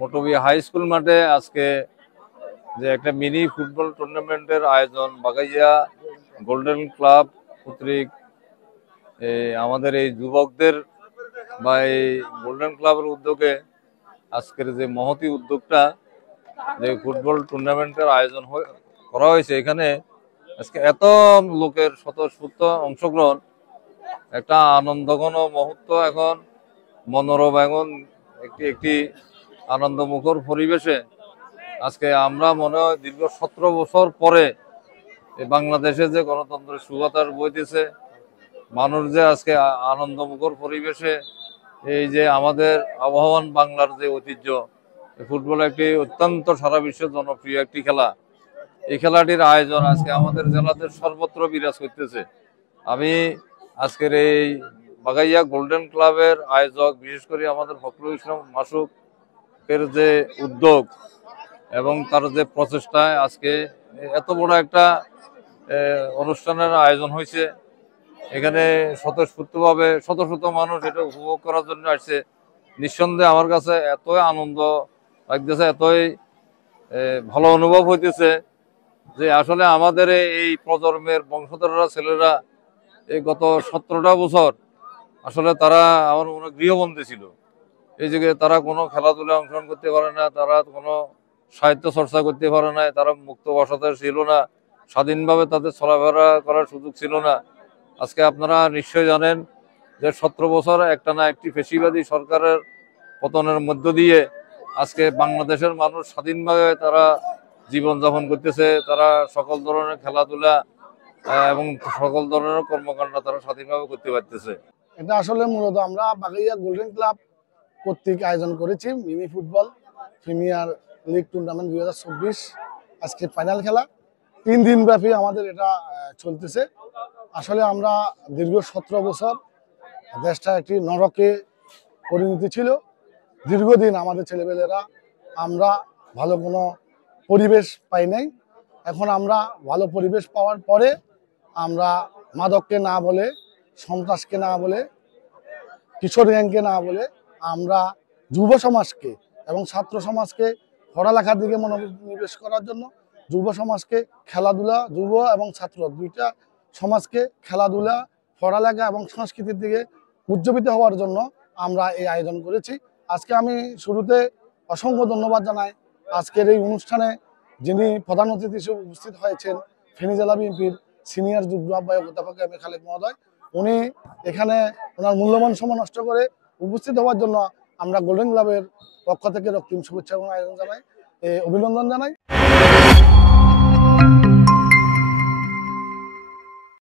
মোটবি high school মাঠে আজকে যে একটা মিনি ফুটবল টুর্নামেন্টের আয়োজন বাগাইয়া গোল্ডেন ক্লাব কর্তৃক আমাদের এই যুবকদের বা এই গোল্ডেন ক্লাবের উদ্যোগে আজকের যে মহতি উদ্যোগটা যে ফুটবল টুর্নামেন্টের আয়োজন করা হয়েছে, এখানে আজকে এত লোকের স্বতঃস্ফূর্ত অংশগ্রহণ, একটা আনন্দঘন মুহূর্ত, এখন মনোরম, এখন একটি আনন্দমুখর পরিবেশে আজকে আমরা মনে হয় দীর্ঘ 17 বছর পরে বাংলাদেশে যে গণতন্ত্রের সুবাতাস বইতেছে, মানুষ যে আজকে আনন্দমুখর পরিবেশে এই যে আমাদের আবহমান বাংলার যে ঐতিহ্য, ফুটবল একটি অত্যন্ত সারা বিশ্বের জনপ্রিয় একটি খেলা। এই খেলাটির আয়োজন আজকে আমাদের জেলাতে সর্বত্র বিরাজ করতেছে। আমি আজকের এই বাগাইয়া গোল্ডেন ক্লাবের আয়োজক, বিশেষ করে আমাদের ফখরুল ইসলাম মাসুকের যে উদ্যোগ এবং তার যে প্রচেষ্টায় আজকে এত বড় একটা অনুষ্ঠানের আয়োজন হয়েছে। এখানে স্বতঃস্ফূর্তভাবে শত শত মানুষ এটা উপভোগ করার জন্য আসছে। নিঃসন্দেহে আমার কাছে এতই আনন্দ লাগতেছে, এতই ভালো অনুভব হইতেছে যে আসলে আমাদের এই প্রজন্মের বংশধররা, ছেলেরা এই গত 17টা বছর আসলে তারা আমার মনে গৃহবন্দী ছিল। এই যুগে তারা কোনো খেলাধুলায় অংশগ্রহণ করতে পারে না, তারা কোনো সাহিত্য চর্চা করতে পারে না, তারা মুক্ত বসতে ছিল না, স্বাধীনভাবে তাদের চলাফেরা করার সুযোগ ছিল না। আজকে আপনারা নিশ্চয় জানেন যে 17 বছর একটানা একটি ফ্যাসিবাদী সরকারের পতনের মধ্য দিয়ে আজকে বাংলাদেশের মানুষ স্বাধীনভাবে তারা জীবনযাপন করতেছে। তারা সকল ধরনের খেলাধুলা এবং সকল ধরনের কর্মকাণ্ড তারা স্বাধীনভাবে করতে পারতেছে। এটা আসলে মূলত আমরা বাগাইয়া গোল্ডেন ক্লাব কর্তৃক আয়োজন করেছি mini football premier league tournament 2024। আজকে ফাইনাল খেলা 3 দিন ব্যাপী আমাদের এটা চলতেছে। আসলে আমরা দীর্ঘ 17 বছর দেশটা একটি নরকে পরিণতি ছিল। দীর্ঘদিন আমাদের ছেলেমেয়েরা আমরা ভালো কোনো পরিবেশ পাই নাই। এখন আমরা ভালো পরিবেশ পাওয়ার পরে আমরা মাদককে না বলে, সন্ত্রাসকে না বলে, কিশোর গ্যাংকে না বলে আমরা যুব সমাজকে এবং ছাত্র সমাজকে পড়ালেখার দিকে মনোনিবেশ করার জন্য, যুব সমাজকে খেলাধুলা, যুব এবং ছাত্র দুইটা সমাজকে খেলাধুলা, পড়ালেখা এবং সংস্কৃতির দিকে উজ্জীবিত হওয়ার জন্য আমরা এই আয়োজন করেছি। আজকে আমি শুরুতে অসংখ্য ধন্যবাদ জানাই আজকের এই অনুষ্ঠানে যিনি প্রধান অতিথি হিসেবে উপস্থিত হয়েছেন, ফেনী জেলা বিএনপির সিনিয়র যুগ্ম আহ্বায়ক অধ্যাপক এম এ খালেক মহোদয়। উনি এখানে ওনার মূল্যবান সময় নষ্ট করে উপস্থিত হওয়ার জন্য আমরা গোল্ডেন ক্লাবের পক্ষ থেকে রক্তিম শুভেচ্ছা এবং আয়োজন জানাই, অভিনন্দন জানাই।